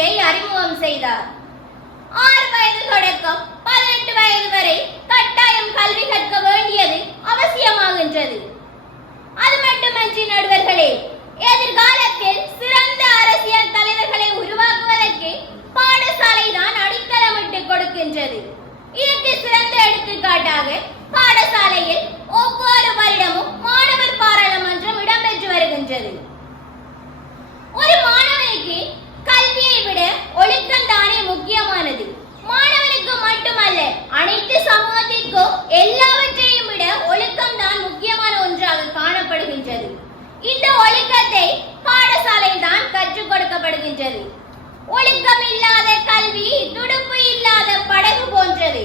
கல்வியை அறிமுகம் செய்தார். 6 வயது தொடக்கம் 18 வயது வரை கட்டாயம் கல்வி கற்க வேண்டியது அவசியமாகின்றது. அது மட்டுமன்றி நடுவர்களே, எதிர்காலத்தில் சிறந்த அரசியல் தலைவர்களை உருவாக்குவதற்கு பாடசாலை தான் அடித்தளமிட்டு கொடுக்கின்றது. இதற்கு சிறந்த எடுத்துக்காட்டாக பாடசாலையில் ஒவ்வொரு வருடமும் மாணவர் பாராளுமன்றம் இடம்பெற்று வருகின்றது. ஒரு மாணவனுக்கு கல்வியை விட ஒழுக்கம் தானே முக்கியமானது. மாணவனுக்கு மட்டுமல்ல, அனைத்து சமூகத்திற்கும் எல்லாவற்றையும் விட ஒழுக்கம் தான் முக்கியமான ஒன்றாக காணப்படுகின்றது. இந்த ஒழுக்கத்தை பாடசாலையில் தான் கற்றுக் கொடுக்கப்படுகின்றது. ஒழுக்கம் இல்லாத கல்வி துடுப்பு இல்லாத படகு போன்றது.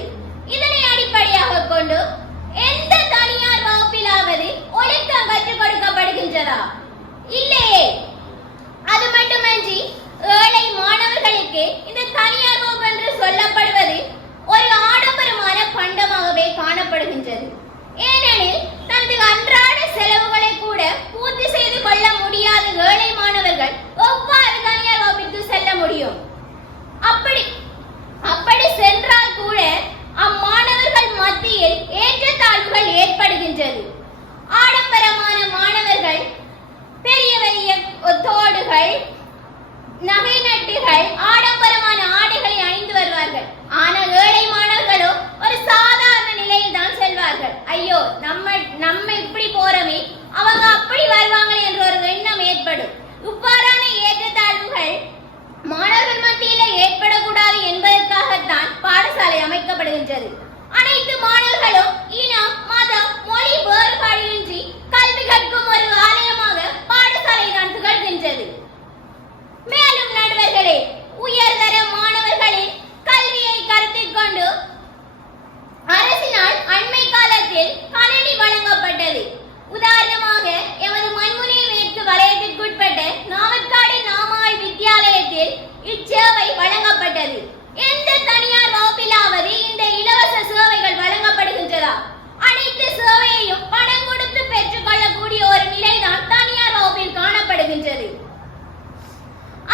இதனை அடிப்படையாக கொண்டு எந்த தனியார் வகுப்பிலாவது ஒழுக்கம் கற்றுக் கொடுக்கப்படுகின்றதா? இல்லையே. அது மட்டுமன்றி ஏழை மாணவர்களுக்கு இந்த தனியார் வகுப்பு என்று சொல்லப்படுவது ஒரு ஆடம்பரமான பண்டமாகவே காணப்படுகின்றது. ஏனெனில் தனது அன்றாட செலவுகளை கூட பூர்த்தி செய்து கொள்ள முடியாத ஏழை மாணவர்கள் எவ்வாறு தனியார் வகுப்பிற்கு செல்ல முடியும்? அப்படி சென்றால் கூட அம்மாணவர்கள் மத்தியில் ஏற்றத்தாழ்வுகள் ஏற்படுகின்றது. ஆடம்பரமான மாணவர்கள் பெரிய பெரிய தோடுகள், நகை நட்டுகள், ஆடம்பரமான ஆடைகளை அணிந்து வருவார்கள். ஆனால் ஏழை மாணவர்களோ ஒரு சாதாரண நிலையில் தான் செல்வார்கள். ஐயோ, நம்ம இப்படி போறோமே, அவங்க அப்படி வருவாங்களே என்ற ஒரு எண்ணம் ஏற்படும். இவ்வாறான ஏற்றத்தாழ்வுகள் மாணவர்கள் மத்தியில ஏற்படக்கூடாது என்பதற்காகத்தான் பாடசாலை அமைக்கப்படுகின்றது. அனைத்து மாணவர்களும் இனம், மதம், மொழி வேறுபாடின்றி கல்வி கற்கும் ஒரு ஆலயமாக பாடசாலை தான் திகழ்கின்றது. மேலும் நடுவர்களே, உயர்தர மாணவர்களின் கல்வியை கருத்தில் கொண்டு அரசினால் அண்மை காலத்தில் கணினி வழங்கப்பட்டது. உதாரணமாக எமது மண்முனை மேற்கு வலயத்திற்குட்பட்ட நாவற்காடு நாமாய் வித்தியாலயத்தில் இச்சேவை வழங்கப்பட்டது. எந்த தனியார் வகுப்பிலாவது இந்த இலவச சேவைகள் வழங்கப்படுகின்றதா? அனைத்து சேவையையும் பணம் கொடுத்து பெற்றுக் கொள்ளக்கூடிய ஒரு நிலைதான் தனியார் வகுப்பில் காணப்படுகின்றது.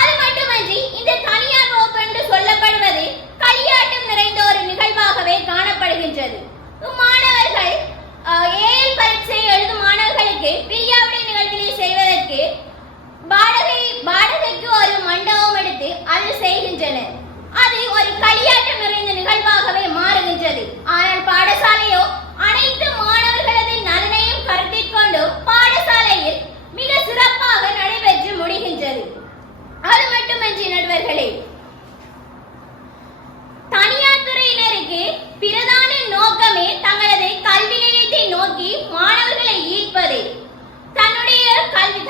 அது மட்டுமன்றி இந்த தனியார் வகுப்பு என்று சொல்லப்படுவது களியாட்டம் நிறைந்த ஒரு நிகழ்வாகவே காணப்படுகின்றது. மாணவர்கள் ஏஎல் பரீட்சை எழுதும் மாணவர்களுக்கு பிரியாவிடை நிகழ்வினை செய்வதற்கு பாடகைக்கு ஒரு மண்டபம் எடுத்து அதில் செய்கின்றனர். அது ஒரு களியாட்டம் நிறைந்த நிகழ்வாகவே மாறுகின்றது. ஆனால் பாடசாலையோ அனைத்து மாணவர்களது நலனையும் கருத்தில் கொண்டு பாடசாலையில் மிக சிறப்பாக நடைபெற்று முடிகின்றது. அது மட்டுமன்றி நடுவர்களே, தனியார் துறையினருக்கு பிரதான நோக்கமே தங்களது கல்வி நிலையத்தை நோக்கி மாணவர்களை ஈர்ப்பதே. தன்னுடைய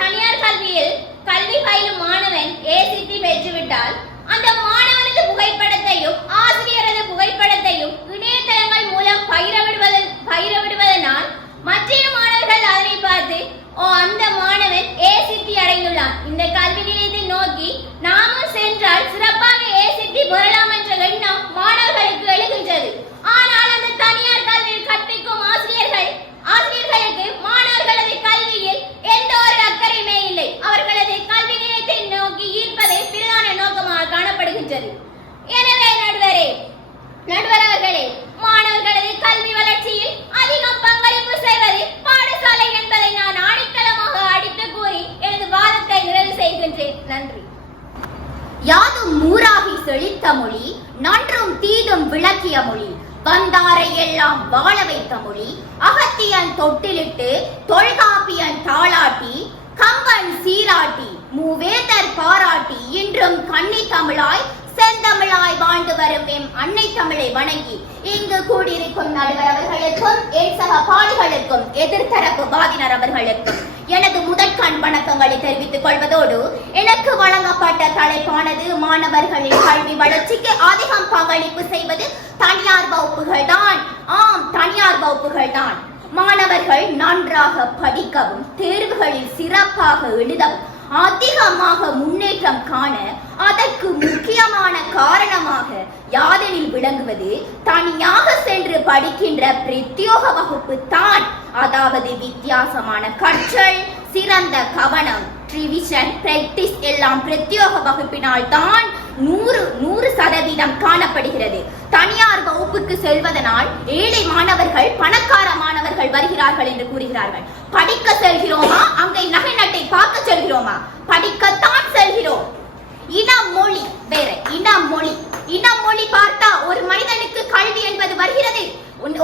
தனியார் கல்வியில் கல்வி பயிலும் மாணவன் ஏசித்தி பெற்றுவிட்டால் அந்த மாணவனது புகைப்படத்தையும் ஆசிரியரது புகைப்படத்தையும் இணையதளங்கள் மூலம் பகிரவிடுவதனால் மற்ற மாணவர்கள் அதனை பார்த்து, ஓ, அந்த மாணவன் ஏசித்தி அடைந்துள்ளான், இந்த கல்வி நிலையத்தை நோக்கி நாமும் சென்றால் சிறப்பாக ஏசித்தி பெறலாம் என்ற எண்ணம் மாணவர்களுக்கு எழுகின்றது. ஆனால் அந்த தனியார் கல்வியில் கற்பிக்கும் ஆசிரியர்களுக்கு மாணவர்களது கல்வியில் எந்த ஒரு அக்கறையுமே இல்லை. அவர்களது கல்வி நிலையத்தை நோக்கி ஈர்ப்பதே பிரதான நோக்கமாக காணப்படுகின்றது. எனவே நடுவர்களே, மாணவர்களது கல்வி வளர்ச்சியில் அதிகம் பங்களிப்பு செய்வது பாடசாலை என்பதை நான் ஆணித்தளமாக அடித்து கூறி எனது வாதத்தை நிறைவு செய்கின்றேன். நன்றி. யாதும் ஊராகி செழித்த மொழி, நன்றும் தீதும் விளக்கிய மொழி, வந்தாரை எல்லாம் வாழ வைத்த மொழி, அகத்தியன் தொட்டிலிட்டு தொல்காப்பியன் தாளாட்டி, கம்பன் சீராட்டி, மூவேந்தர் பாராட்டி, இன்றும் கன்னி தமிழாய் செந்தமிழாய் வாழ்ந்து வரும் எம் அன்னை தமிழை வணங்கி இங்கு கூடியிருக்கும் நடுவர் அவர்களுக்கும் என் சக பாடிகளுக்கும் எதிர்த்தரப்பு வாதினர் அவர்களுக்கும் எனது முதற்கண் வணக்கங்களை தெரிவித்துக் கொள்வதோடு, எனக்கு வழங்கப்பட்ட தலைப்பானது மாணவர்களின் கல்வி வளர்ச்சிக்கு அதிகம் பங்களிப்பு செய்வது தனியார் வகுப்புகள் தான். ஆம், தனியார் வகுப்புகள் தான். மாணவர்கள் நன்றாக படிக்கவும் தேர்வுகளில் சிறப்பாக எழுதவும் அதிகமாக முன்னேற்றம் காண அதற்கு முக்கியமான காரணமாக யாதெனில் விளங்குவது தனியாக சென்று படிக்கின்ற பிரத்யோக வகுப்பு தான். அதாவது வித்தியாசமான கற்றல், சிறந்த கவனம், ரிவிஷன் பிராக்டிஸ் எல்லாம் பிரத்யோக வகுப்பினால் தான் 100% காணப்படுகிறது. தனியார் வகுப்புக்கு செல்வதனால் ஏழை மாணவர்கள் பணக்கார மாணவர்கள் வருகிறார்கள் என்று கூறுகிறார்கள். படிக்க செல்கிறோமா? அங்கே நகை நட்டை பார்க்க செல்கிறோமா? படிக்கத்தான் செல்கிறோம். இனம் மொழி வேற. இனம் மொழி பார்த்தா ஒரு மனிதனுக்கு கல்வி என்பது வருகிறது?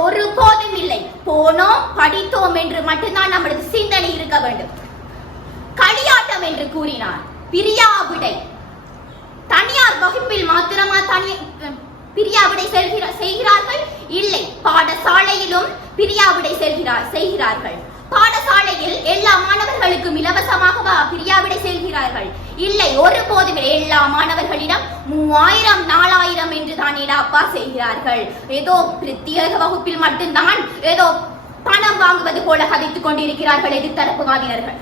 ஒரு போதும் இல்லை. போனோம் படித்தோம் என்று மட்டும்தான் நம்மளது சிந்தனை இருக்க வேண்டும். களியாட்டம் என்று கூறினார். பிரியாவிடை தனியார் வகுப்பில் மாத்திரமா பிரியாவிடை செய்கிறார்கள்? இல்லை, பாடசாலையிலும் பிரியாவிடை செய்கிறார்கள். பாடசாலையில் எல்லா மாணவர்களுக்கும் இலவசமாக பிரியாவிடை செல்கிறார்கள்? இல்லை, ஒருபோதும் எல்லா மாணவர்களிடம் 3000 4000 என்று தான் அப்பா செய்கிறார்கள். ஏதோ பிரத்யேக வகுப்பில் மட்டும்தான் ஏதோ பணம் வாங்குவது போல கதைத்துக் கொண்டிருக்கிறார்கள் எதிர்த்தரப்புவாதினர்கள்.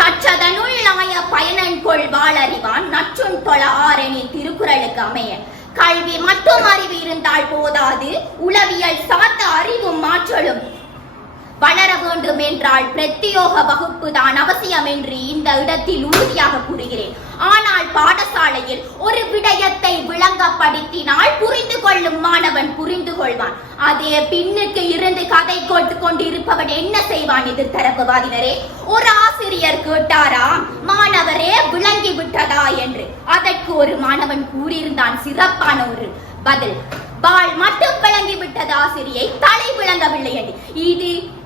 கற்றதனுள்ளாய பயனன்கொள் வாளறிவான் நற்றுண் தொழ ஆரணி திருக்குறளுக்கு அமைய கல்வி மட்டும் அறிவு இருந்தால் போதாது, உளவியல் சார்ந்த அறிவும் மாற்றலும் வளர வேண்டும் என்றால் பிரத்யோக வகுப்பு தான் அவசியம் என்று இந்த இடத்தில் உறுதியாக கூறுகிறேன். ஆனால் பாடசாலையில் ஒரு விடயத்தை விளங்கப்படுத்தினால் புரிந்து கொள்ளும் மாணவன் புரிந்து கொள்வான். அதே பின்னுக்கு இருந்து கதை கொண்டு கொண்டிருப்பவன் என்ன செய்வான்? எதிர்த்தரப்புவாதினரே, ஒரு ஆசிரியர் கேட்டாராம், மாணவரே விளங்கி விட்டதா என்று. அதற்கு ஒரு மாணவன் கூறியிருந்தான் சிறப்பான ஒரு பதில், பால் மட்டும் விளங்கி விட்டது ஆசிரியை, தலை விளங்கவில்லை என்று.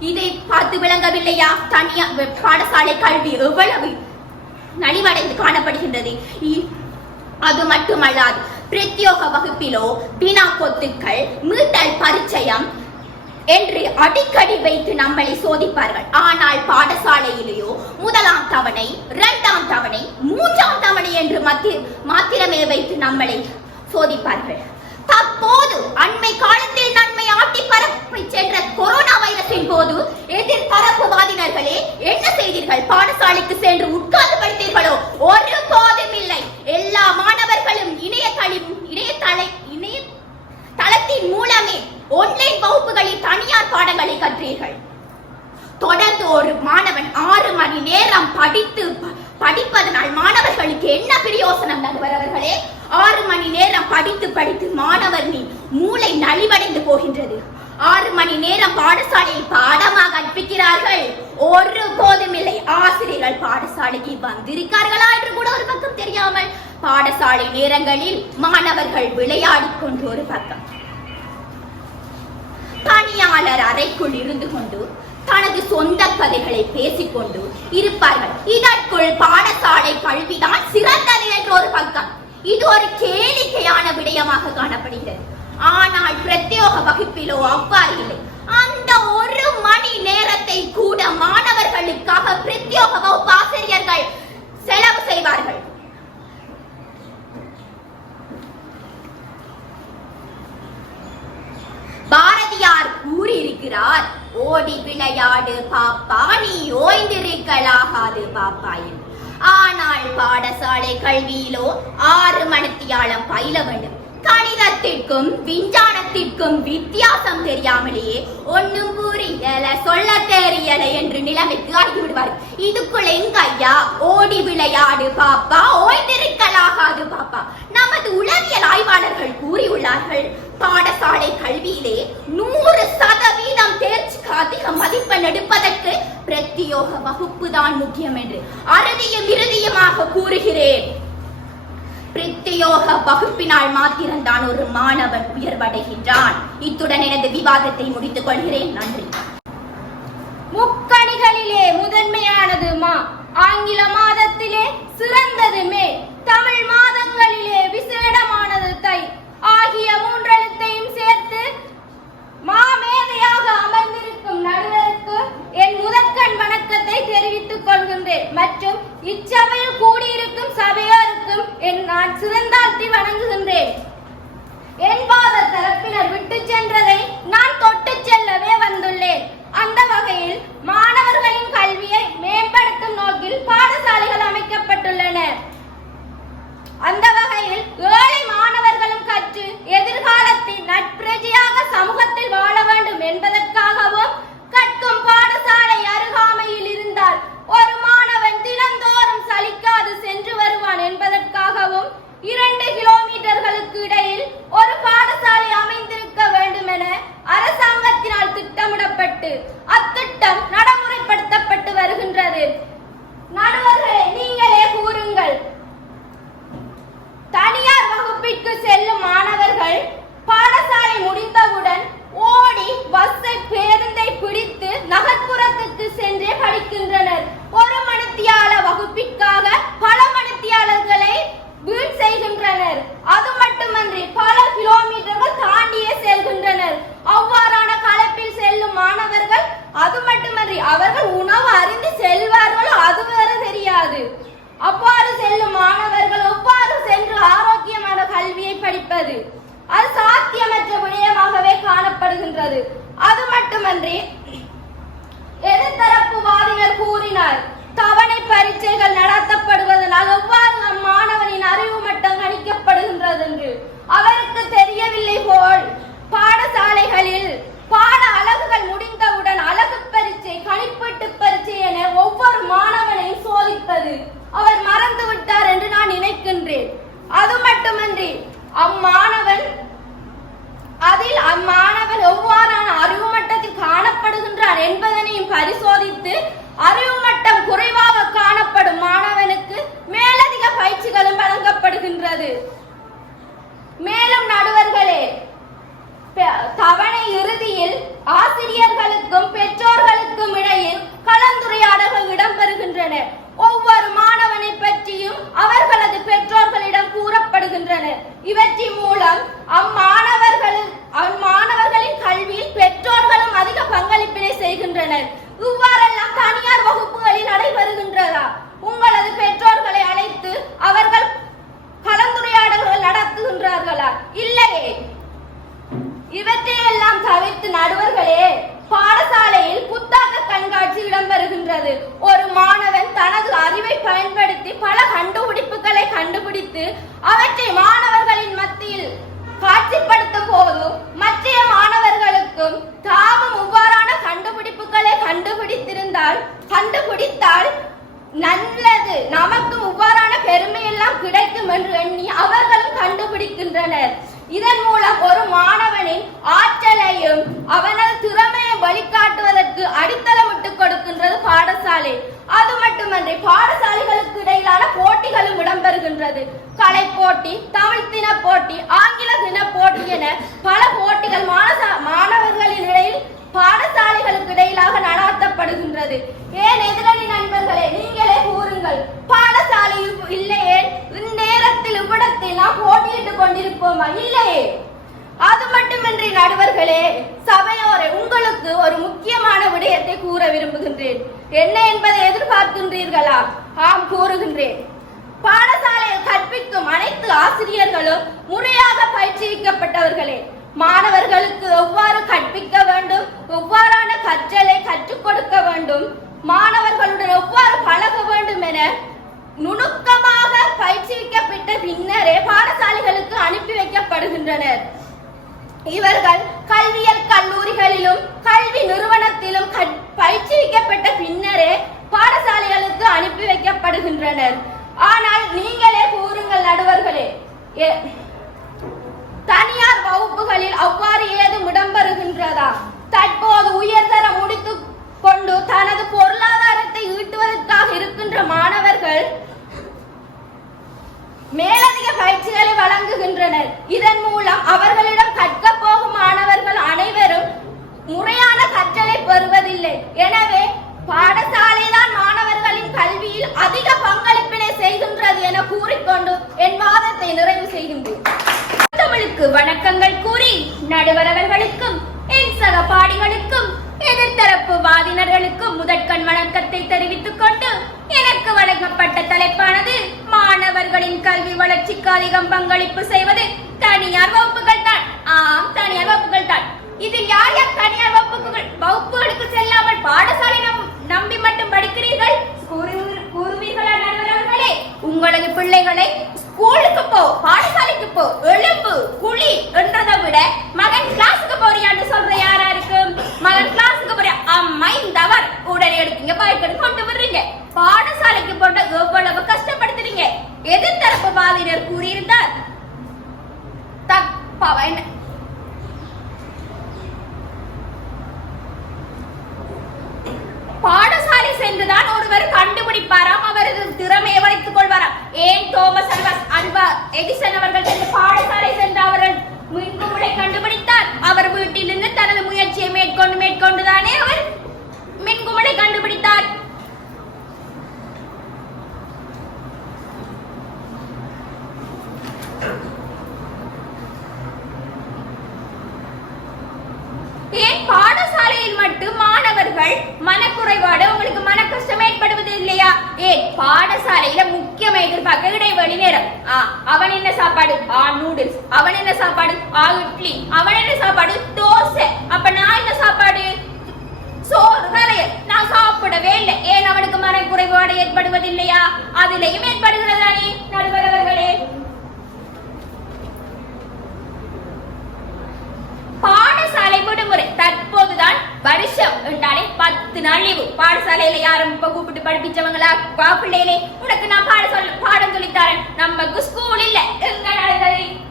இதை பார்த்து விளங்கவில்லையா? தனியா பாடசாலை கல்வி எவ்வளவு நலிவடைந்து காணப்படுகின்றது. அது மட்டுமல்லாது பிரத்யோக வகுப்பிலோ வினா கொத்துக்கள், மீட்டல் பரிச்சயம் என்று அடிக்கடி வைத்து நம்மளை சோதிப்பார்கள். ஆனால் பாடசாலையிலேயோ 1ஆம் தவணை, 2ஆம் தவணை, 3ஆம் தவணை என்று மாத்திரமே வைத்து நம்மளை சோதிப்பார்கள். தற்போது அண்மை காலத்தில் நன்மை ஆட்டி பரப்பி சென்ற கொரோனா வைரஸின் போது எதிர்த்தரப்புவாதினர்களே என்ன செய்தீர்கள்? பாடசாலைக்கு சென்று உட்கார்ந்து படித்தீர்களோ? ஒரு போதும் இல்லை. எல்லா மாணவர்களும் இணையதளத்தின் மூலமே ஆன்லைன் வகுப்புகளில் தனியார் பாடங்களை கற்றீர்கள். தொடர்ந்து ஒரு மாணவன் 6 மணி நேரம் படிப்பதனால் மாணவர்களுக்கு என்ன பிரயோசனம்? நண்பர்களே, 6 மணி நேரம் படித்து மாணவர்களின் மூளை நலிவடைந்து போகின்றது. 6 மணி நேரம் பாடசாலையில் பாடமாக கற்பிக்கிறார்கள். ஒரு போதும் இல்லை. ஆசிரியர்கள் பாடசாலைக்கு வந்திருக்கார்களா என்று கூட ஒரு பக்கம் தெரியாமல் பாடசாலை நேரங்களில் மாணவர்கள் விளையாடிக் கொண்டு ஒரு பக்கம், பணியாளர் அறைக்குள் இருந்து கொண்டு தனது சொந்த கதைகளை பேசிக்கொண்டு இருப்பார்கள். இதற்குள் பாடசாலை கல்விதான் சிறந்தது என்ற ஒரு பக்கம். இது ஒரு கேளிக்கையான விடயமாக காணப்படுகிறது. ஆனால் பிரத்யோக வகுப்பிலோ அவ்வாறு இல்லை. அந்த 1 மணி நேரத்தை கூட மாணவர்களுக்காக பிரத்யோக வகுப்பு ஆசிரியர்கள் செலவு செய்வார்கள். பாரதியார் கூறியிருக்கிறார், ஓடி விளையாடு பாப்பா, நீ ஓய்ந்திருக்கலாகாது பாப்பா என்று. ஆனால் பாடசாலை கல்வியிலோ 6 மணித்தியாலம் பயில வேண்டும். கணிதத்திற்கும் விஞ்ஞானத்திற்கும் வித்தியாசம் தெரியாமலேயே ஒன்னும் புரியல, சொல்ல தெரியல என்று நிலைமைக்கு ஆகிவிடுவார். இதுக்குள்ள எங்க ஐயா ஓடி விளையாடு பாப்பா, ஓய்ந்திருக்கலாகாது பாப்பா? நமது உளவியல் ஆய்வாளர்கள் கூறியுள்ளார்கள், பாடசாலை கல்வியிலே 100% தேர்ச்சிக்கு அதிக மதிப்பெண் எடுப்பதற்கு பிரத்யோக வகுப்பு தான் முக்கியம் என்று அறுதியும் இறுதியுமாக கூறுகிறேன். பிரத்யோக வகுப்பினால் மாத்திரம்தான் ஒரு மாணவன் உயர்வடைகின்றான். இத்துடன் எனது விவாதத்தை முடித்துக் கொள்கிறேன். நன்றி. முக்கணிகளிலே முதன்மையானது மா, ஆங்கில மாதத்திலே சிறந்தது மே, தமிழ் மாதங்களிலே விசேடமானது தை ஆகிய 3 எழுத்தையும் சேர்த்து மாமேதையாக அமர்ந்திருக்கும் நடுவருக்கு என் முதற்கண் வணக்கத்தை தெரிவித்துக் கொள்கின்றேன். மற்றும் இச்சபையில் கூடியிருக்கும் சபையோருக்கும் நான் சிறந்தாழ்த்தி வணங்குகின்றேன். என் பாத தரப்பினர் விட்டு சென்றதை நான் தொட்டு செல்லவே வந்துள்ளேன். அந்த வகையில் மாணவர்களின் கல்வியை மேம்படுத்தும் நோக்கில் பாடசாலைகள் அமைக்கப்பட்டுள்ளன. அந்த வகையில் ஏழை மாணவர்களும் கற்று எதிர்காலத்தில் நட்பிரஜை மட்டுமன்றி எதிர்த்தரப்புவாதிகள் கூறினார், தவணை பரீட்சைகள் நடத்தப்படுவதனால் எவ்வாறு அம்மாணவனின் அறிவு மட்டம் கணிக்கப்படுகின்றது என்று அவருக்கு தெரியவில்லை போல் பாடசாலைகளில் பாட அலகுகள் முடிந்தவுடன் அலகு பரீட்சை, கணிப்பீட்டு பரீட்சை என ஒவ்வொரு மாணவனையும் சோதித்தது அவர் மறந்து விட்டார் என்று நான் நினைக்கின்றேன். அது மட்டுமன்றி அம்மாணவன் எவ்வாறான அறிவு மட்டத்தில் காணப்படுகின்றார் என்பதனையும் பரிசோதித்து அறிவு மட்டம் குறைவாக காணப்படும் மாணவனுக்கு மேலதிக பயிற்சிகளும் வழங்கப்படுகின்றது. மேலும் நடுவர்களே, தவணை இறுதியில் ஆசிரியர்களுக்கும் பெற்றோர்களுக்கும் இடையில் கலந்துரையாடல்கள் இடம்பெறுகின்றன. ஒவ்வொரு மாணவனை பற்றியும் அவர்களது பெற்றோர்களிடம் கூறப்படுகின்றன. இவற்றின் மூலம் அம்மாணவர்களின் கல்வியில் பெற்றோர்களும் அதிக பங்களிப்பினை செய்கின்றனர். இவ்வாறெல்லாம் தனியார் வகுப்புகளில் நடைபெறுகின்றதா? உங்களது பெற்றோர்களை அழைத்து அவர்கள் கலந்துரையாடல்கள் நடத்துகின்றார்களா? இல்லையே. இவற்றையெல்லாம் தவிர்த்து நடுவர்களே, பாடசாலையில் புத்தக கண்காட்சி இடம்பெறுகின்றது. ஒரு மாணவன் தனது அறிவை பயன்படுத்தி பல கண்டுபிடிப்புகளை கண்டுபிடித்து அவற்றை மாணவர்களின் மத்தியில் காட்சிப்படுத்தும் போது மற்ற மாணவர்களுக்கும் தாமும் இவ்வாறான கண்டுபிடிப்புகளை கண்டுபிடித்தால் நல்லது, நமக்கும் இவ்வாறான பெருமை எல்லாம் கிடைக்கும் என்று எண்ணி அவர்களும் கண்டுபிடிக்கின்றனர். இதன் மூலம் ஒரு மாணவனின் ஆற்றலையும் அவனது திறமையை வழிகாட்டுவதற்கு அடித்தளமிட்டுக் கொடுக்கின்றது பாடசாலை. அது மட்டுமன்றி பாடசாலைகளுக்கு இடையிலான போட்டிகளும் இடம்பெறுகின்றது. கலை போட்டி, தமிழ் தின போட்டி, ஆங்கில தின போட்டி என பல போட்டிகள் மாணவர்களின் இடையில் பாடசாலைகளுக்கு இடையிலாக நடாத்தப்படுகின்றது. ஏன் எதிரணி நண்பர்களே, நீங்களே கூறுங்கள், பாடசாலையில் இல்லையே இந்நேரத்தில் இவ்விடத்தில் நாம் போட்டியிட்டுக் கொண்டிருப்போமா? இல்லையே. அது மட்டுமின்றி நடுவர்களே, சபையோரை உங்களுக்கு ஒரு முக்கியமான விடயத்தை கூற விரும்புகின்றேன். என்ன என்பதை எதிர்பார்க்கின்றீர்களா? ஆம், கூறுகின்றேன். பாடசாலையில் கற்பிக்கும் அனைத்து ஆசிரியர்களும் முறையாக பயிற்சிக்கப்பட்டவர்களே. மாணவர்களுக்கு எவ்வாறு கற்பிக்க வேண்டும், எவ்வாறான கற்றலை கற்றுக் கொடுக்க வேண்டும், மாணவர்களுடன் எவ்வாறு பழக வேண்டும் என நுணுக்கமாக பயிற்சிக்கப்பட்ட பின்னரே பாடசாலைகளுக்கு அனுப்பி வைக்கப்படுகின்றனர். இவர்கள் கல்வியல் கல்லூரிகளிலும் கல்வி நிறுவனத்திலும் பயிற்சிக்கப்பட்ட பின்னரே பாடசாலைகளுக்கு அனுப்பி வைக்கப்படுகின்றனர். ஆனால் நீங்களே கூறுங்கள் நடுவர்களே, தனியார் வகுப்புகளில் அவ்வாறு ஏதும் இடம்பெறுகின்றதா? தற்போது உயர்தர முடித்துக் கொண்டு தனது பொருளாதாரத்தை ஈட்டுவதற்காக இருக்கின்ற மாணவர்கள் மேலதிக பயிற்சிகளை வழங்குகின்றனர். இதன் மூலம் அவர்களிடம் கற்க போகும் மாணவர்கள் அனைவரும் முறையான கற்றலை பெறுவதில்லை. எனவே பாடசாலைதான் மாணவர்களின் கல்வியில் அதிக பங்களிப்பினை செய்கின்றது என கூறிக்கொண்டு என் வாதத்தை நிறைவு செய்கின்றேன். தமிழுக்கு வணக்கங்கள் கூறி நடுவர் அவர்களுக்கும் என் சகபாடிகளுக்கும் எதிர்த்தரப்பு வாதினர்களுக்கும் முதற்கண் வணக்கத்தை தெரிவித்துக் கொண்டு எனக்கு வழங்கப்பட்ட தலைப்பானது மாணவர்களின் கல்வி வளர்ச்சிக்கு அதிகம் பங்களிப்பு செய்வது தனியார் வகுப்புகள் தான். ஆம், தனியார் வகுப்புகள் தான். இதில் யார் யார் தனியார் வகுப்புகளுக்கு செல்லாமல் பாடசாலை நம்பி மட்டும் படிக்கிறீர்கள் கூறுவீர்களா நண்பர்களே? உங்களது பிள்ளைகளை ஸ்கூலுக்கு போ, பாடசாலைக்கு போ, எழும்பு, குழி என்றதை விட மகன் கிளாஸுக்கு போறியான்னு சொல்ற யாரா இருக்கு? மகன் கிளாஸுக்கு போறியா, அம்மா இந்தவர் உடனே எடுத்தீங்க, பைக் எடுத்து கொண்டு வர்றீங்க. பாடசாலைக்கு போட்ட எவ்வளவு கஷ்டப்படுத்துறீங்க. எதிர்த்தரப்பு வாதினர் கூறியிருந்தார், பாடசாலை சென்றுதான் ஒருவர் கண்டுபிடிப்பாராம், அவரது திறமையை வளைத்துக் கொள்வாராம். ஏன் தோமஸ் அல்வா எடிசன் அவர்கள் பாடசாலை சென்று அவர்கள் மின்குமுளை கண்டுபிடித்தார். அவர் வீட்டில் இருந்து தனது முயற்சியை மேற்கொண்டுதானே அவர் மின்குமுளை கண்டுபிடித்தார். ஏன் பாடசாலையில் மட்டும் மாணவர்கள் மனக்குறைபாடு, உங்களுக்கு மன கஷ்டம் ஏற்படுவது இல்லையா? ஏன் பாடசாலையில முக்கியமா எதிர்பார்க்க இடைவெளி நேரம். அவன் என்ன சாப்பாடு? நூடுல்ஸ். அவன் என்ன சாப்பாடு? இட்லி. அவன் என்ன சாப்பாடு? தோசை. அப்ப நான் என்ன சாப்பாடு? வகுப்பிடவே இல்லை. ஏன் அவனுக்கு மன குறைபாடு ஏற்படுவதில்லையா? அதிலேயும் ஏற்படுகிறதானே நடுவர் அவர்களே. பாடசாலை விடுமுறை தற்போதுதான் வருஷம் என்றாலே 10 நாள் லீவு. பாடசாலையில யாரும் இப்ப கூப்பிட்டு படிப்பிச்சவங்களா? பிள்ளைகளே, உனக்கு நான் பாடம் சொல்லித்தரேன். நமக்கு ஸ்கூல் இல்ல,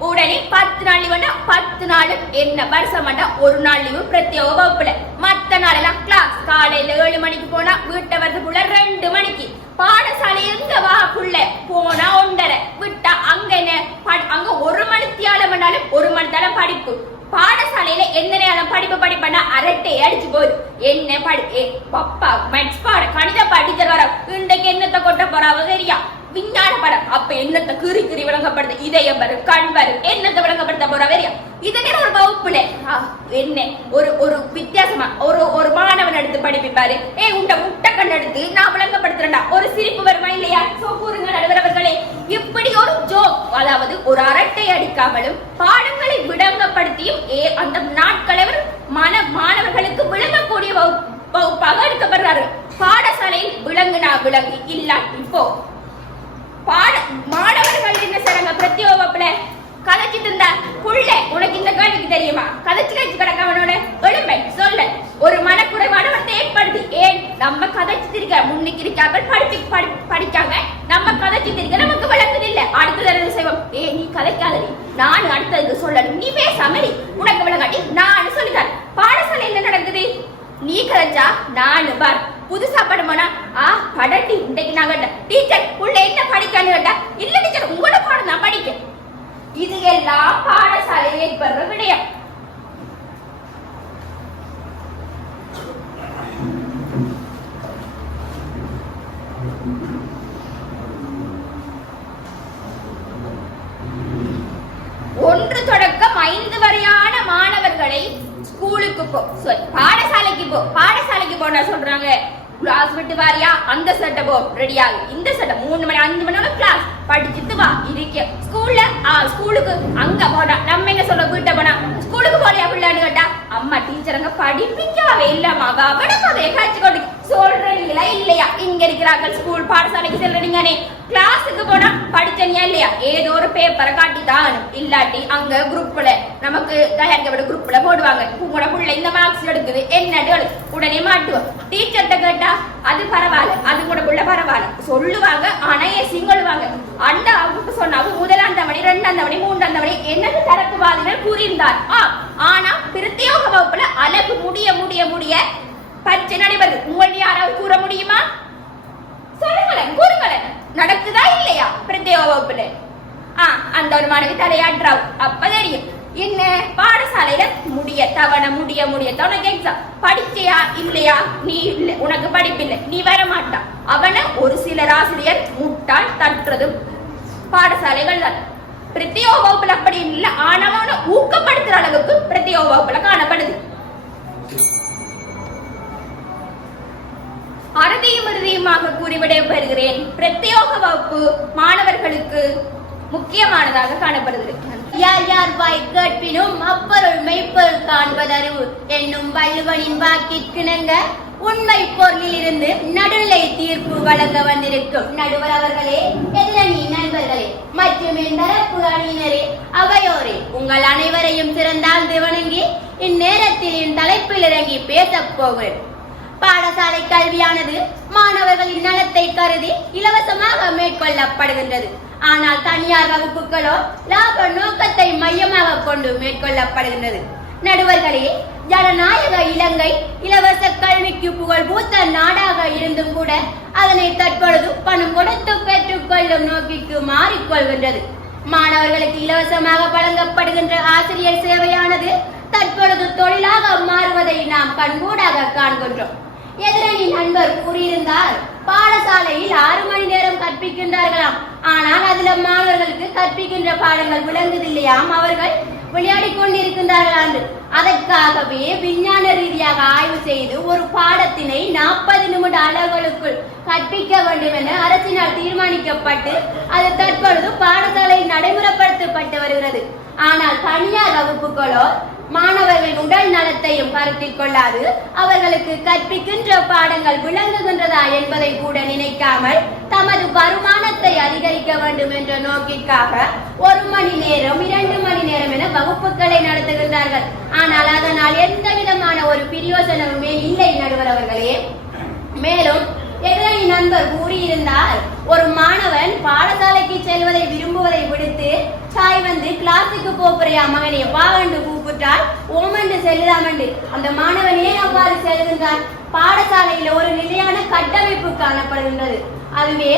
உடனே 10 நாள் லீவு. 10 நாளும் என்ன வருஷம் ஒரு நாள் லீவு பிரத்யேக வகுப்புல. மத்த நாளெல்லாம் கிளாஸ். காலையில 7 மணிக்கு போனா வீட்டை வரதுக்குள்ள 2 மணிக்கு. பாடசாலை எங்க வா புள்ள போனா 1:30 விட்டா அங்க என்ன அங்க 1 மணித்தியாலம் பண்ணாலும் 1 மணி நேரம் படிப்பு. பாடசாலையில என்ன நேரம் படிப்பா அரட்டை அடிச்சு போகுது. என்ன பப்பா மேத்ஸ் பாட கணித படிச்சல் வர இன்றைக்கு என்னத்தை கொட்ட போறாவோ தெரியா? விஞ்ஞான படம் அப்ப என்னத்தை கிரி விளங்கப்படுது. இதயம் வரும், கண் வரும், என்னத்தை விளங்கப்படுத்த போறா தெரியா? இதனே ஒரு வகுப்புல என்ன ஒரு வித்தியாசமா ஒரு மாணவன் எடுத்து படிப்பிப்பாரு. உண்ட முட்டை கண் எடுத்து நான் விளங்கப்படுத்துறேன்டா, ஒரு சிரிப்பு வருமா இல்லையா? கூறுங்க நடுவர் அவர்களே. இப்படி ஒரு ஜோக், அதாவது ஒரு அரட்டை அடிக்காமலும் பாடங்களை விளங்கப்படுத்தியும் அந்த நாட்களை மாணவர்களுக்கு விளங்கக்கூடிய வகுப்பாக எடுக்கப்படுறாரு. பாடசாலையில் விளங்கு இல்லாட்டி இப்போ மாணவர்கள் என்ன செய்றாங்க? பிரத்யேக வகுப்புல கதைச்சிட்டு இருந்தா புள்ள உனக்கு இந்த கேள்விக்கு தெரியுமா? கதைச்சு கிடக்கவனோட எளிமை சொல்ல ஒரு மனக்குறைவானவத்தை ஏற்படுத்தி. ஏன் நம்ம கதைச்சு திரிக்க முன்னுக்கு இருக்கார்கள் படிக்காங்க, நம்ம கதைச்சு திரிக்க நமக்கு விளக்குது இல்ல. அடுத்தது என்ன செய்வோம்? நீ கதைக்காதடி, நான் அடுத்தது சொல்லணும், நீ பேசாம உனக்கு விளங்காட்டி நான் சொல்லித்தரேன். பாடசாலை என்ன நடக்குது? நீ கதைச்சா நான் பார் புதுசா படமானா படட்டி இன்றைக்கு நாங்க டீச்சர் புள்ள என்ன படிக்கான்னு கேட்டா இல்ல டீச்சர் உங்களோட பாடம் தான் படிக்க. இது எல்லாம் பாடசாலையில் ஏற்படுற விடயம். ஒன்று தொடக்கம் 5 வரையான மாணவர்களை ஸ்கூலுக்கு பாடசாலைக்கு போனா சொல்றாங்க கிளாஸ் விட்டு வாரியா அந்த சட்டை போ ரெடி ஆகு, இந்த சட்டை 3 மணி 5 மணி கிளாஸ் படிச்சுட்டு வா இருக்க. ஸ்கூலுக்கு அங்க போனா நம்ம என்ன சொல்ல வீட்டை போனா ஸ்கூலுக்கு போறியா பிள்ளைன்னு கேட்டா அம்மா டீச்சர் அங்க படிப்பிக்காவே இல்லம்மா அவனுக்கு காய்ச்சி கொண்டு சொல்றீங்களா இல்லையா? இங்க இருக்கிறார்கள் ஸ்கூல் பாடசாலைக்கு செல்றீங்கன்னே கிளாஸுக்கு போனா படிச்சனியா இல்லையா? ஏதோ ஒரு பேப்பரை காட்டித்தான், இல்லாட்டி அங்க குரூப்ல நமக்கு தயாரிக்கப்பட்ட குரூப்ல போடுவாங்க. உங்களோட பிள்ளை இந்த மார்க்ஸ் எடுக்குது என்ன உடனே மாட்டுவோம். டீச்சர்கிட்ட கேட்டா அது பரவாயில்ல, அது கூட பிள்ளை பரவாயில்ல சொல்லுவாங்க. ஆனா சிங்களுவாங்க அந்த அவங்க சொன்னாங்க 1ஆம் தவணை 2ஆம் தவணை 3ஆம் தவணை என்னது தரப்புவாதிகள் கூறியிருந்தார். ஆனா பிரத்யேக வகுப்புல அழகு முடிய முடிய முடிய பரீட்சை நடைபெறுது. உங்களை யாராவது கூற முடியுமா? சொல்லுங்களேன், கூறுங்களேன். நடக்குதா இல்லையா பிரத்யேக வகுப்புல? அந்த ஒரு மாணவி தலையாடுறாவு. அப்ப தெரியும் என்ன பாடசாலையில முடிய உனக்கு எக்ஸாம் படிக்கையா இல்லையா? நீ இல்ல, உனக்கு படிப்பில்லை, நீ வர மாட்டா. அவனை ஒரு சிலர் ஆசிரியர் முட்டாள் தட்டுறதும் பாடசாலைகள் தான். பிரத்யேக வகுப்புல அப்படி இல்லை, ஆனவனை ஊக்கப்படுத்துற அளவுக்கு பிரத்யேக வகுப்புல காணப்படுது. இறுதியுமாக கூறி விடைபெறுகிறேன். பிரத்யேக வகுப்பு மாணவர்களுக்கு முக்கியமானதாக காணப்படுகிறது. யார் யார் வாய் கேட்பினும் அப்பொருள் மெய்ப்பொருள் காண்பதறிவு என்னும் வள்ளுவனின் வாக்கிற்கிணங்க உண்மை பொருளில் இருந்து நடுநிலை தீர்ப்பு வழங்க வந்திருக்கும் நடுவர் அவர்களே, எதிரணி நண்பர்களே மற்றும் என் தரப்பு அணியினரே, அவையோரே, உங்கள் அனைவரையும் சிறந்தாழ்ந்து வணங்கி இந்நேரத்தில் என் தலைப்பில் இறங்கி பேசப் போகிறேன். பாடசாலை கல்வியானது மாணவர்களின் நலத்தை கருதி இலவசமாக மேற்கொள்ளப்படுகின்றது. ஆனால் தனியார் வகுப்புகளோ லாப நோக்கத்தை மையமாக கொண்டு மேற்கொள்ளப்படுகின்றது. நடுவர்களே, ஜனநாயக இலங்கை இலவச கல்விக்கு புகழ் பூத்த நாடாக இருந்தும் கூட அதனை தற்பொழுது பணம் கொடுத்து பெற்றுக்கொள்ளும் நோக்கிற்கு மாறிக்கொள்கின்றது. மாணவர்களுக்கு இலவசமாக வழங்கப்படுகின்ற ஆசிரியர் சேவையானது தற்பொழுது தொழிலாக மாறுவதை நாம் கண்கூடாக காண்கின்றோம். எதிரணி நண்பர் கூறியிருந்தால் பாடசாலையில் 6 மணி நேரம் கற்பிக்கின்றார்களாம். ஆனால் அதுல மாணவர்களுக்கு கற்பிக்கின்ற பாடங்கள் விளங்குதில்லையாம், அவர்கள் விளையாடி கொண்டிருக்கின்றார்கள். அதற்காகவே விஞ்ஞான ரீதியாக ஆய்வு செய்து ஒரு பாடத்தினை 40 நிமிட அளவுகளுக்குள் கற்பிக்க வேண்டும் என அரசினால் தீர்மானிக்கப்பட்டு அது தற்பொழுது பாடசாலையில் நடைமுறைப்படுத்தப்பட்டு வருகிறது. ஆனால் தனியார் வகுப்புகளோ மாணவர்கள் உடல் நலத்தையும் கருத்தில் கொள்ளாது அவர்களுக்கு கற்பிக்கின்ற பாடங்கள் விளங்குகின்றதா என்பதை கூட நினைக்காமல் தமது வருமானத்தை அதிகரிக்க வேண்டும் என்ற நோக்கிற்காக 1 மணி நேரம் 2 மணி நேரம் என வகுப்புகளை நடத்துகின்றார்கள். ஆனால் அதனால் எந்த விதமான ஒரு பிரயோஜனமுமே இல்லை நடுவர் அவர்களே. மேலும் எதிரணி நண்பர் கூறியிருந்தார், ஒரு மாணவன் பாடசாலைக்கு செல்வதை விரும்புவதை விடுத்து தாய் வந்து கிளாஸுக்கு போறியா மகனே வா என்று கூப்பிட்டால் ஓமண்டு செல்லுதாமண்டு அந்த மாணவன் ஏன் அவ்வாறு செல்கின்றான்? பாடசாலையில் ஒரு நிலையான கட்டமைப்பு காணப்படுகின்றது. அதுவே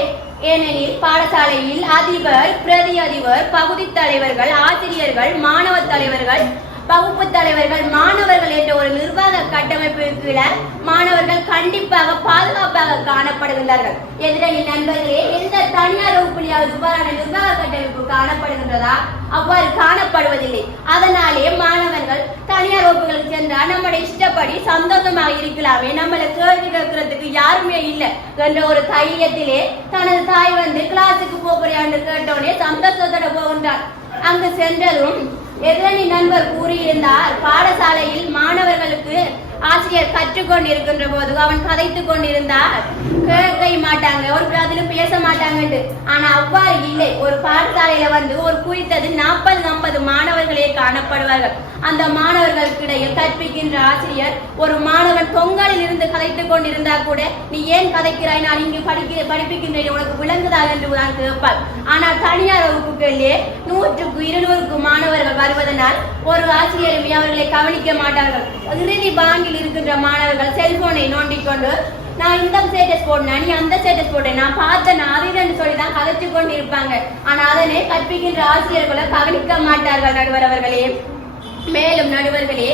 ஏனெனில் பாடசாலையில் அதிபர், பிரதி அதிபர், பகுதி தலைவர்கள், ஆசிரியர்கள், மாணவ தலைவர்கள், வகுப்பு தலைவர்கள், மாணவர்கள் என்ற ஒரு நிர்வாக கட்டமைப்பு கீழ மாணவர்கள் கண்டிப்பாக பாதுகாப்பாக காணப்படுகின்றார்கள். எதிரணி நண்பர்களே, எந்த தனியார் வகுப்பிலாவது இவ்வாறான நிர்வாக கட்டமைப்பு காணப்படுகின்றதா? அவ்வாறு காணப்படுவதில்லை. அதனாலே மாணவர்கள் தனியார் வகுப்புகளுக்கு சென்றால் நம்முடைய இஷ்டப்படி சந்தோஷமாக இருக்கலாமே, நம்மளை கேள்வி கேட்கறதுக்கு யாருமே இல்லை என்ற ஒரு தைரியத்திலே தனது தாய் வந்து கிளாஸுக்கு போறியான்னு கேட்டோடனே சந்தோஷத்தோட போகின்றார். அங்கு சென்றதும் எதிரணி நண்பர் கூறியிருந்தார், பாடசாலையில் மாணவர்களுக்கு ஆசிரியர் கற்றுக்கொண்டிருக்கின்ற போது அவன் கதைத்துக் கொண்டிருந்தார், கேட்க மாட்டாங்க, ஒரு அதிலும் பேச மாட்டாங்க. ஆனா அவ்வாறு இல்லை. ஒரு பாடசாலையில வந்து ஒரு குறித்தது 40-50 மாணவர்களே காணப்படுவார்கள். அந்த மாணவர்களுக்கிடையில் கற்பிக்கின்ற ஆசிரியர் ஒரு மாணவன் தொங்கலில் இருந்து கதைத்துக் கொண்டிருந்தா கூட நீ ஏன் கதைக்கிறாய், நான் இங்கு படிப்பிக்கின்றேன், உனக்கு விளங்குதா என்று தான் கேட்பார். ஆனால் தனியார் வகுப்புகளிலே 100-200 மாணவர்கள் வருவதனால் ஒரு ஆசிரியருமே அவர்களை கவனிக்க மாட்டார்கள். இறுதி பாங்கில் இருக்கின்ற மாணவர்கள் செல்போனை நோண்டிக்கொண்டு நான் இந்த ஸ்டேட்டஸ் போடுறேன், நீ அந்த ஸ்டேட்டஸ் போடுறேன், நான் பார்த்தேன் அதுன்னு சொல்லிதான் கதைச்சு கொண்டு இருப்பாங்க. ஆனா அதனை கற்பிக்கின்ற ஆசிரியர்களை கவனிக்க மாட்டார்கள் நடுவர் அவர்களே. மேலும் நடுவர்களே,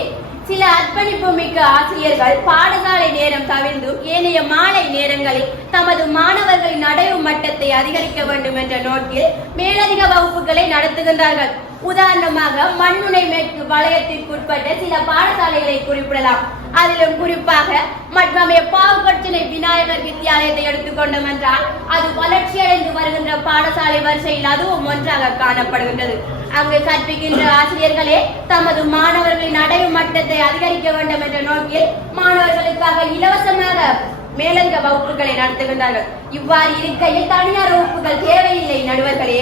சில அர்ப்பணிப்பு மிக்க ஆசிரியர்கள் பாடசாலை நேரம் தவிர்த்தும் ஏனைய மாலை நேரங்களில் தமது மாணவர்களின் அடைவு மட்டத்தை அதிகரிக்க வேண்டும் என்ற நோக்கில் மேலதிக வகுப்புகளை நடத்துகின்றார்கள். உதாரணமாக மண்முனை மேற்கு வலயத்திற்குட்பட்ட சில பாடசாலைகளை குறிப்பிடலாம். அதிலும் குறிப்பாக மற்றமைய பாவகட்சனை விநாயகர் வித்தியாலயத்தை எடுத்துக்கொண்டோம் என்றால் அது வளர்ச்சியடைந்து வருகின்ற பாடசாலை வரிசையில் அதுவும் ஒன்றாக காணப்படுகின்றது. அங்கு கற்பிக்கின்ற ஆசிரியர்களே தமது மாணவர்களின் அடைவு மட்டத்தை அதிகரிக்க வேண்டும் என்ற நோக்கில் மாணவர்களுக்காக இலவசமாக மேலதிக வகுப்புகளை நடத்துகின்றார்கள். இவ்வாறு இருக்கையில் தனியார் வகுப்புகள் தேவையில்லை நடுவர்களே.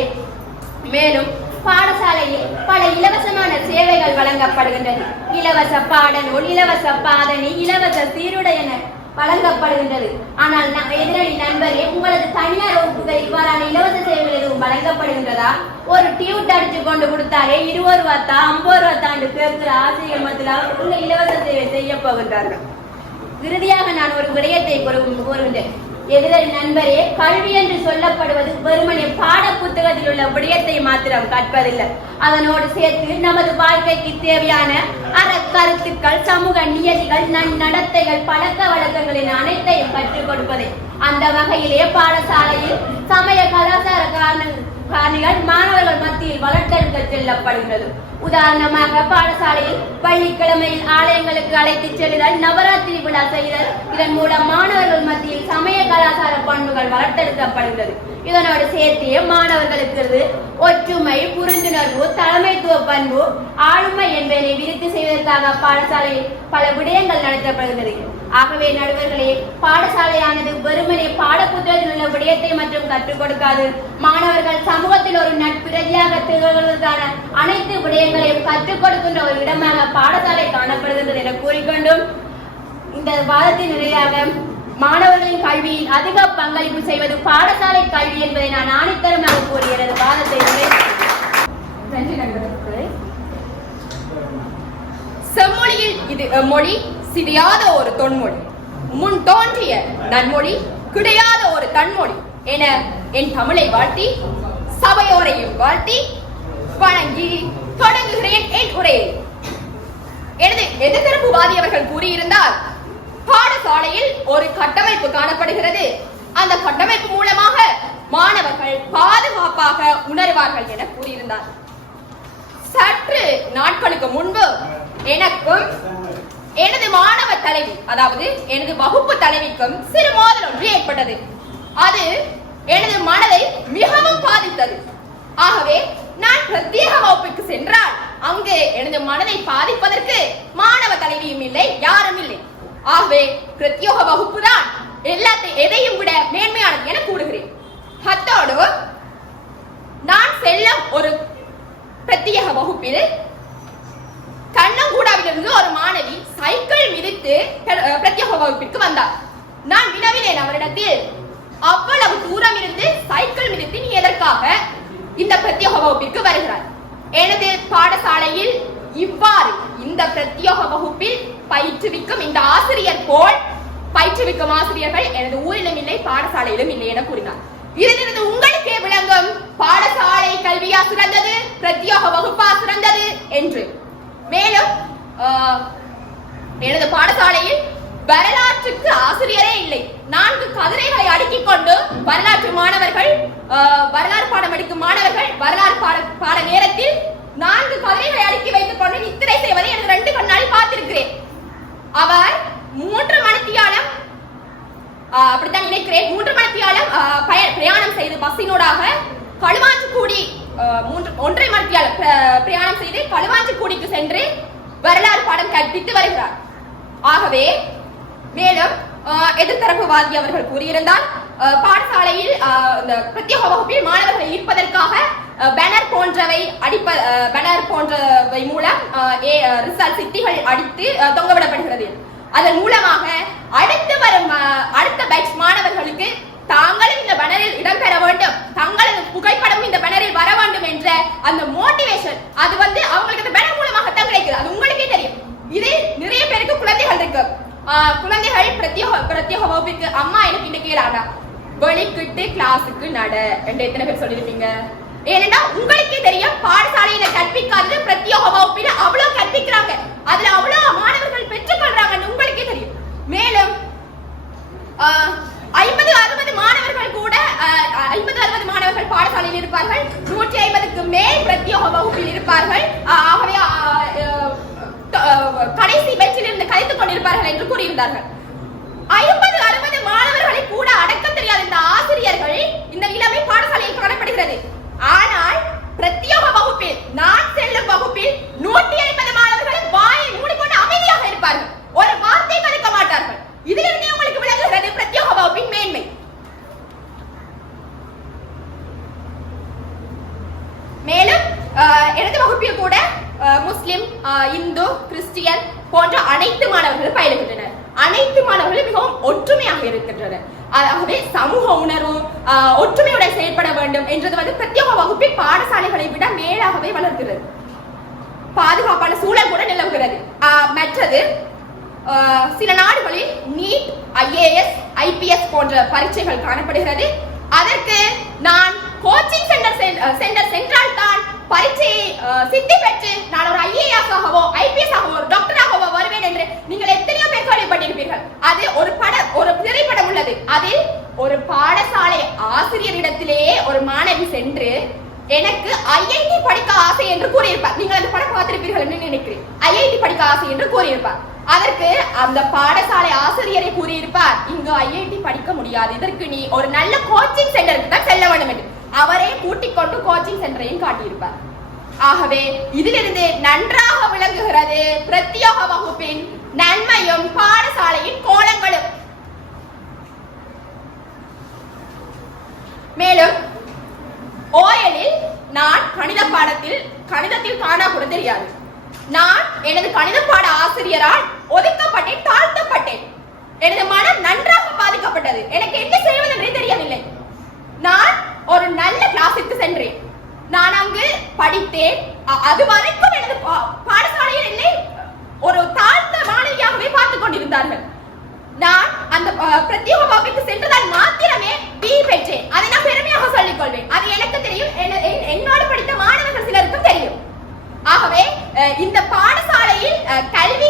மேலும் பாடசாலையில் பல இலவசமான சேவைகள் வழங்கப்படுகின்றது. இலவச பாடநூல், இலவச பாதணி, இலவச சீருடை என வழங்கப்படுகின்றது. ஆனால் எதிரணி நண்பரே, உங்களது தனியார் வகுப்புகள் இவ்வாறான இலவச சேவைகள் எதுவும் வழங்கப்படுகின்றதா? ஒரு டியூட் அடிச்சு கொண்டு கொடுத்தாலே 20 ரூபா 50 ரூபா தாண்டு கேட்கிற ஆசிரியர் மத்தியில் இலவச சேவை செய்ய போகின்றார்கள். இறுதியாக நான் ஒரு விடயத்தை கூறுகின்றேன். எதிரணி நண்பரே, கல்வி என்று சொல்லப்படுவது வெறுமனே பாட புத்தகத்தில் உள்ள விடயத்தை மாத்திரம் கற்பதில்லை. அதனோடு சேர்த்து நமது வாழ்க்கைக்கு தேவையான கருத்துக்கள், சமூக நியதிகள், நன்னடத்தைகள், பழக்க வழக்கங்களின் அனைத்தையும் கற்றுக் கொடுப்பது. அந்த வகையிலே பாடசாலையில் சமய கலாச்சார காரணிகள் மாணவர்கள் மத்தியில் வளர்த்தெடுக்க செல்லப்படுகிறது. உதாரணமாக பாடசாலையில் பள்ளிக்கிழமையில் ஆலயங்களுக்கு அழைத்துச் செல்லுதல், நவராத்திரி விழா செய்தல், இதன் மூலம் மாணவர்கள் மத்தியில் சமய கலாச்சார பண்புகள் வளர்த்தெடுக்கப்படுகிறது. இதனோடு சேர்த்தே மாணவர்களுக்கு ஒற்றுமை, புரிந்துணர்வு, தலைமைத்துவ பண்பு, ஆளுமை என்பதை விருத்தி செய்வதற்காக பாடசாலையில் பல விடயங்கள் நடத்தப்படுகிறது. ஆகவே நடுவர்களே, பாடசாலையானது வெறுமனே பாடப்புத்தகத்தில் உள்ள விடயத்தை மற்றும் கற்றுக் கொடுக்காது. மாணவர்கள் சமூகத்தில் ஒரு நட்பிரதியாக திகழ்வதற்கான அனைத்து விடயங்களையும் கற்றுக் கொடுக்கின்ற ஒரு இடமாக பாடசாலை காணப்படுகின்றது என கூறிக்கொண்டும் இந்த வாதத்தின் நிறையாக மாணவர்களின் கல்வியில் அதிக பங்களிப்பு செய்வது பாடசாலை கல்வி என்பதை நான் ஆணித்தரமாக கூறிய எனது வாதத்தை நன்றி நண்பர்களே. செம்மொழியில் இது மொழி சிறியாத ஒரு தொன்மொழி, முன் தோன்றிய நன்மொழி கிடையாத ஒரு தன்மொழி என என் தமிழை வாழ்த்தி சபையோரையும் வாழ்த்தி வணங்கி தொடங்குகிறேன் என் உரையை. எனது எதிர்த்தரப்புவாதி அவர்கள் கூறியிருந்தார், பாடசாலையில் ஒரு கட்டமைப்பு காணப்படுகிறது, அந்த கட்டமைப்பு மூலமாக மாணவர்கள் பாதுகாப்பாக உணர்வார்கள் என கூறியிருந்தார். சற்று நாட்களுக்கு முன்பு எனக்கும் எனது மாணவ தலைவி, அதாவது எனது வகுப்பு தலைவிக்கும் சிறு மோதல் ஒன்று ஏற்பட்டது. அது எனது மனதை மிகவும் பாதித்தது. ஆகவே நான் பிரத்யேக வகுப்புக்கு சென்றால் அங்கு எனது மனதை பாதிப்பதற்கு மாணவ ஆகவே பிரத்யோக வகுப்பு தான் எதையும் விட மேன்மையானது என கூறுகிறேன். அத்தோடு நான் செல்லும் ஒரு பிரத்யேக வகுப்பில் கண்ணங்கூடாவிலிருந்து ஒரு மாணவி சைக்கிள் மிதித்து பிரத்யேக வகுப்பிற்கு வந்தார். நான் வினவினேன் அவரிடத்தில், அவ்வளவு தூரம் இருந்து சைக்கிள் மிதித்து நீ எதற்காக இந்த பிரத்யேக வகுப்பிற்கு வருகிறாய்? எனது பாடசாலையில் இவ்வாறு இந்த பிரத்யேக வகுப்பில் பயிற்றுவிக்கும் இந்த ஆசிரியர் போல் பயிற்றுவிக்கும் ஆசிரியர்கள் எனது ஊரிலும் இல்லை, பாடசாலையிலும் இல்லை என கூறினார். இதிலிருந்து உங்களுக்கே விளங்கும் பாடசாலை கல்வியா சிறந்தது, பிரத்யேக வகுப்பா சிறந்தது என்று. மேலும் எனது பாடசாலையில் வரலாற்றுக்கு ஆசிரியரே இல்லை. 4 கதிரைகளை அடுக்கிக் கொண்டு வரலாற்று மாணவர்கள், வரலாறு பாடம் எடுக்கும் மாணவர்கள் வரலாறு பாட நேரத்தில் 4 கதிரைகளை அடுக்கி வைத்துக் கொண்டு நித்திரை செய்வதை எனது 2 கண்ணால் பார்த்திருக்கிறேன். அவர் 3 மணித்தியாலம், அப்படித்தான் நினைக்கிறேன், 3 மணித்தியாலம் பிரயாணம் செய்து பஸ்ஸினூடாக களுவாஞ்சிக்குடி 1.5 மணித்தியாலம் பிரயாணம் செய்து களுவாஞ்சிக்குடிக்கு சென்று வரலாறு பாடம் கற்பித்து வருகிறார். ஆகவே மேலும் எதிர்த்தரப்பு வாதி அவர்கள் கூறியிருந்தால், பாடசாலையில் இந்த பிரத்யேக வகுப்பில் மாணவர்களை ஈர்ப்பதற்காக பேனர் போன்றவை மூலம் ரிசல்ட் சித்திகள் அடித்து தொங்கவிடப்படுகிறது. அதன் மூலமாக அடுத்த பேட்ச் மாணவர்களுக்கு தாங்களும் இந்த பேனரில் இடம்பெற வேண்டும், தங்களது புகைப்படம் இந்த பேனரில் வர வேண்டும் என்ற அந்த மோட்டிவேஷன் அது அவங்களுக்கு இந்த பேனர் மூலமாகத்தான் கிடைக்குது. அது உங்களுக்கே தெரியும். இது நிறைய பேருக்கு குழந்தைகள் இருக்கு. குழந்தைகள் பிரத்யேக வகுப்பிற்கு அம்மா எனக்கு இந்த கேளாடா வெளிக்கிட்டு கிளாஸுக்கு நட என்று எத்தனை பேர் சொல்லியிருப்பீங்க? ஏனென்றா உங்களுக்கே தெரியும், பாடசாலையில கற்பிக்காதது பிரத்யேக வகுப்பில அவ்வளவு கற்பிக்கிறாங்க, அதுல அவ்வளவு மாணவர்கள் பெற்றுக்கொள்றாங்கன்னு உங்களுக்கே தெரியும். மேலும் 50-60 மாணவர்கள் கூட 50-60 மாணவர்கள் பாடசாலையில் இருப்பார்கள், 150க்கு மேல் பிரத்யேக வகுப்பில் இருப்பார்கள். ஆகவே கடைசி பெஞ்சில் இருந்து கலைத்துக் கொண்டிருப்பார்கள் என்று கூறியிருந்தார்கள். 50-60 மாணவர்களை கூட அடக்க தெரியாத இந்த ஆசிரியர்கள் இந்த நிலைமை பாடசாலையில் காணப்படுகிறது. ஆனால் பிரத்யேக வகுப்பில், நான் செல்லும் வகுப்பில் 150 மாணவர்கள் வாயை மூடிக்கொண்டு அமைதியாக இருப்பார்கள், ஒரு வார்த்தை கலக்க மாட்டார்கள். இதிலிருந்தே உங்களுக்கு விளங்குகிறது பிரத்யேக வகுப்பின் மேன்மை. மேலும் எனது வகுப்பில் கூட முஸ்லிம், இந்து, கிறிஸ்டியன் போன்ற அனைத்து மாணவர்கள் பயிலுகின்றனர். அனைத்து மாணவர்களும் மிகவும் ஒற்றுமையாக இருக்கின்றனர். ஆகவே சமூக உணர்வு, ஒற்றுமையுடன் செயல்பட வேண்டும் என்றது பிரத்யேக வகுப்பில் பாடசாலைகளை விட மேலாகவே வளர்கிறது. பாதுகாப்பான சூழல் கூட நிலவுகிறது. மற்றது சில நாடுகளில் நீட், IAS, IPS போன்ற பரீட்சைகள் காணப்படுகிறது. அதற்கு நான் கோச்சிங் சென்டர் சென்றால் தான் பரீட்சையை சித்தி பெற்று நான் ஒரு IAS ஆகவோ IPS ஆகவோ ஒரு டாக்டர் ஆகவோ வருவேன் என்று நீங்கள் எத்தனையோ பேர் கேள்விப்பட்டிருப்பீர்கள். அது ஒரு திரைப்படம் உள்ளது. அதில் ஒரு பாடசாலை ஆசிரியரிடத்திலேயே ஒரு மாணவி சென்று எனக்கு IIT படிக்க ஆசை என்று கூறியிருப்பார். நீங்கள் அந்த படம் பார்த்திருப்பீர்கள் என்று நினைக்கிறேன். IIT படிக்க ஆசை என்று கூறியிருப்பார். அதற்கு அந்த பாடசாலை ஆசிரியரை கூறியிருப்பார், இங்கு IIT படிக்க முடியாது, இதற்கு நீ ஒரு நல்ல கோச்சிங் சென்டருக்கு தான் செல்ல வேண்டும் என்று அவரே கூட்டிக் கொண்டு கோச்சிங் சென்டரையும் காட்டியிருப்பார். ஆகவே இதிலிருந்து நன்றாக விளங்குகிறது பிரத்யேக வகுப்பின் நன்மையும் பாடசாலையின் கோலங்களும். மேலும் ஓயலில் நான் கணிதத்தில் காணா கூட தெரியாது. நான் எனது கணித பாட ஆசிரியரால் ஒதுக்கப்பட்டேன், தாழ்த்தப்பட்டேன். எனது மனம் நன்றாக பாதிக்கப்பட்டது. எனக்கு என்ன செய்வது என்றே தெரியவில்லை. நான் ஒரு நல்ல கிளாஸுக்கு சென்றேன். நான் அங்கு படித்தேன். அது வரைக்கும் எனது பாடசாலையில் என்னை ஒரு தாழ்ந்த மாணவியாகவே பார்த்துக் கொண்டிருந்தார்கள். நான் அந்த பிரத்யேக வகுப்புக்கு சென்றதால் மாத்திரமே B பெற்றேன். அதை நான் பெருமையாக சொல்லிக் கொள்வேன். அது எனக்கு தெரியும், என்னோடு படித்த மாணவர்கள் சிலருக்கும் தெரியும். ஆகவே இந்த பாடசாலையில் கல்வி